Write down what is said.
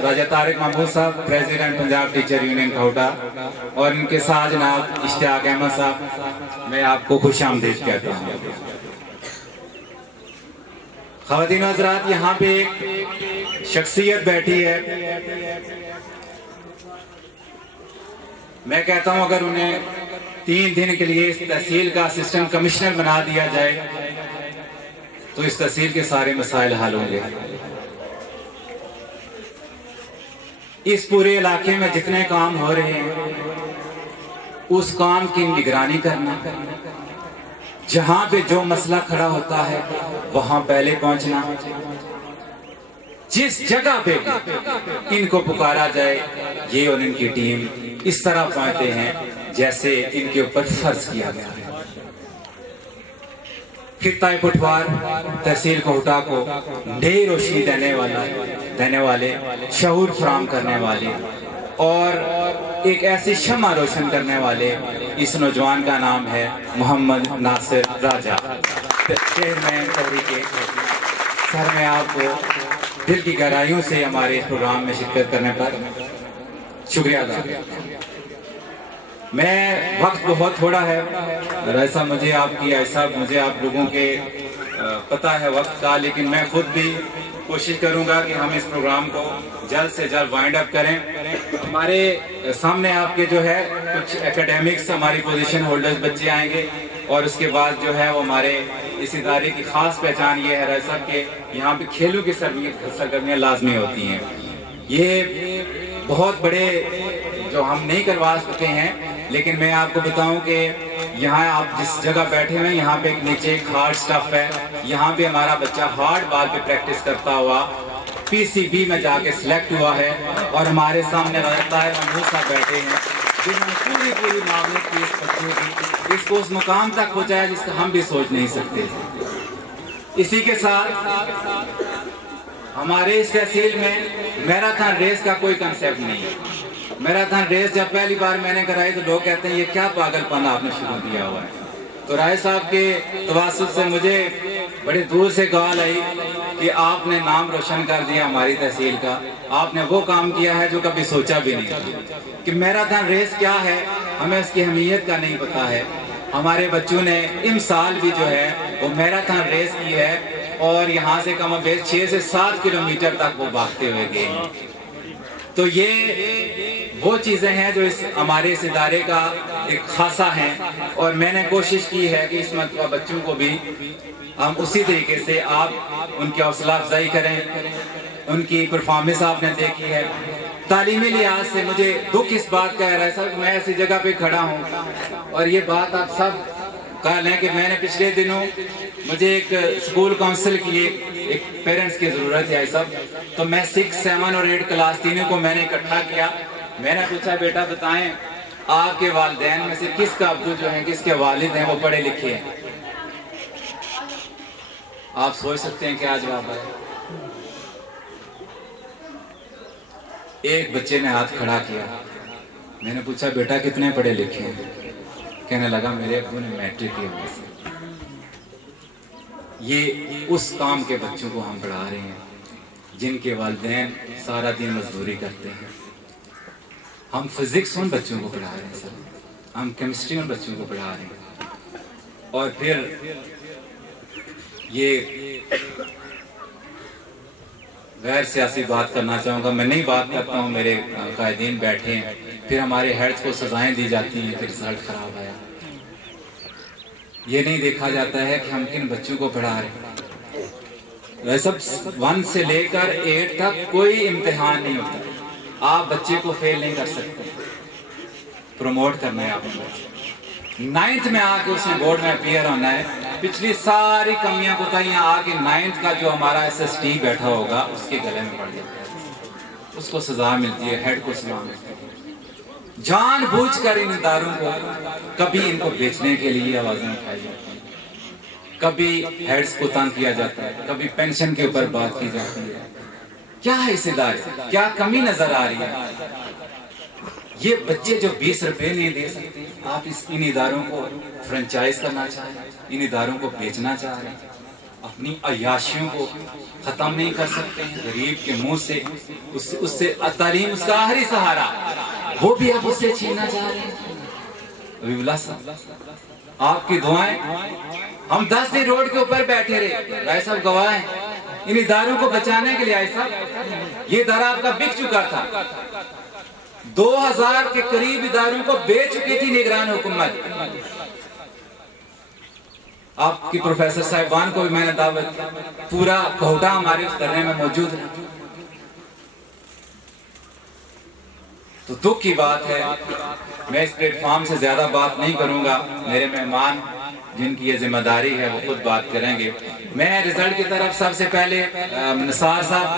राजा तारिक महमूद साहब, president Punjab teacher union खौटा, और इनके साथ जनाब इश्तियाक अहमद साहब, मैं आपको खुशामदीद कहता हूँ। ख़वातीन व हज़रात, यहाँ पे एक शख्सियत बैठी है, मैं कहता हूँ अगर उन्हें 3 दिन के लिए इस तहसील का असिस्टेंट कमिश्नर बना दिया जाए तो इस तहसील के सारे मसाइल हल होंगे। इस पूरे इलाके में जितने काम हो रहे हैं उस काम की निगरानी करना, जहां पे जो मसला खड़ा होता है वहां पहले पहुंचना, जिस जगह पे इनको पुकारा जाए ये और इनकी टीम इस तरह पहुंचते हैं जैसे इनके ऊपर फर्ज किया गया है। खित्ता पुठवार तहसील कोहटा को नई रोशनी देने वाले, शऊर फराम करने वाले और एक ऐसी शम्मा रोशन करने वाले इस नौजवान का नाम है मोहम्मद नासिर राजा, चेयरमैन तहरीक। सर, मैं आपको दिल की गहराइयों से हमारे इस प्रोग्राम में शिरकत करने पर शुक्रिया अदा करता हूं। मैं वक्त बहुत थोड़ा है, ऐसा मुझे आप लोगों के पता है वक्त का, लेकिन मैं खुद भी कोशिश करूंगा कि हम इस प्रोग्राम को जल्द से जल्द वाइंड अप करें। हमारे सामने आपके जो है कुछ एकेडमिक्स, हमारी पोजीशन होल्डर्स बच्चे आएंगे और उसके बाद जो है वो हमारे इस इदारे की खास पहचान ये है राय साहब के यहाँ पे खेलों की सरगर्मियाँ लाजमी होती हैं। ये बहुत बड़े जो हम नहीं करवा सकते हैं, लेकिन मैं आपको बताऊं कि यहाँ आप जिस जगह बैठे हुए हैं यहाँ पे एक नीचे एक हार्ड स्टफ है, यहाँ पे हमारा बच्चा हार्ड बॉल पे प्रैक्टिस करता हुआ पीसीबी में जाके सिलेक्ट हुआ है और हमारे सामने रहता है महमूद साहब बैठे हैं जिन्होंने पूरी मामले की इस बच्चों की इसको उस मुकाम तक पहुँचाया जिसका हम भी सोच नहीं सकते। इसी के साथ हमारे इस तहसील में मैराथन रेस का कोई कंसेप्ट नहीं है। मैराथन रेस जब पहली बार मैंने कराई तो लोग कहते हैं ये क्या पागलपन आपने शुरू किया हुआ है। तो राय साहब के तवासुत से मुझे बड़े दूर से कॉल आई कि आपने नाम रोशन कर दिया हमारी तहसील का, आपने वो काम किया है जो कभी सोचा भी नहीं था कि मैराथन रेस क्या है, हमें उसकी अहमियत का नहीं पता है। हमारे बच्चों ने इस साल भी जो है वो मैराथन रेस की है और यहाँ से कम बेश 6 से 7 किलोमीटर तक वो भागते हुए गए। तो ये वो चीज़ें हैं जो इस हमारे इस इदारे का एक खासा है और मैंने कोशिश की है कि इस मरतबा बच्चों को भी हम उसी तरीके से आप उनकी हौसला अफजाई करें। उनकी परफॉर्मेंस आपने देखी है। तालीमी लिहाज से मुझे दुख इस बात का है सर, मैं ऐसी जगह पे खड़ा हूँ और ये बात आप सब कह लें कि मैंने पिछले दिनों मुझे एक स्कूल काउंसिल की एक पेरेंट्स की ज़रूरत है सब, तो मैं 6, 7 और 8 क्लास तीनों को मैंने इकट्ठा किया। मैंने पूछा बेटा बताएं आपके वालिदैन में से किसका अब्दू जो है किसके वालिद हैं वो पढ़े लिखे हैं। आप सोच सकते हैं क्या जवाब आया। एक बच्चे ने हाथ खड़ा किया। मैंने पूछा बेटा कितने पढ़े लिखे हैं। कहने लगा मेरे अब्बू ने मैट्रिक किया। ये उस काम के बच्चों को हम पढ़ा रहे हैं जिनके वालिदैन सारा दिन मजदूरी करते हैं। हम फिजिक्स उन बच्चों को पढ़ा रहे हैं सर, हम केमिस्ट्री उन बच्चों को पढ़ा रहे हैं। और फिर ये गैर सियासी बात करना चाहूँगा, मैं नहीं बात करता हूँ, मेरे कायदीन बैठे हैं, फिर हमारे हेड्स को सजाएं दी जाती हैं, फिर रिजल्ट खराब आया। ये नहीं देखा जाता है कि हम किन बच्चों को पढ़ा रहे हैं। वैसे 1 से लेकर 8 तक कोई इम्तिहान नहीं होता, आप बच्चे को फेल नहीं कर सकते, प्रमोट करना है आपको। 9th में आके उसने बोर्ड में अपीयर होना है। पिछली सारी कमियां कोताहियां आके 9th का जो हमारा SST बैठा होगा उसके गले में पड़ जाता है, उसको सजा मिलती है, हेड को सजा मिलती है। जानबूझकर इन इदारों को कभी इनको बेचने के लिए आवाजें उठाई जाती हैं, कभी हेड्स को तंग किया जाता है, कभी पेंशन के ऊपर बात की जाती है। क्या है इस इदारे, क्या कमी नजर आ रही है। ये बच्चे जो 20 रुपए नहीं दे सकते, आप इन इदारों को फ्रेंचाइज करना चाह रहे हैं, इन इदारों को बेचना चाह रहे हैं। अपनी अय्याशियों को खत्म नहीं कर सकते हैं। गरीब के मुंह से उससे तालीम, उसका आखिरी सहारा, वो भी अब उससे छीनना चाह रहे हैं। हबीबुल्लाह साहब, आपकी दुआएं, हम 10 दिन रोड के ऊपर बैठे रहे, राय साहब गवाह हैं, इन इदारों को बचाने के लिए। राय साहब, ये इदारा आपका बिक चुका था, 2000 के करीब इदारों को बेच चुकी थी निगरान हुकूमत। आपकी प्रोफेसर साहिबान को भी मैंने दावत, पूरा कोटा हमारे उस धरने में मौजूद है। तो दुख की बात है, मैं इस प्लेटफॉर्म से ज्यादा बात नहीं करूंगा, मेरे मेहमान जिनकी ये जिम्मेदारी है वो खुद बात करेंगे। मैं रिजल्ट की तरफ सबसे पहले निसार साहब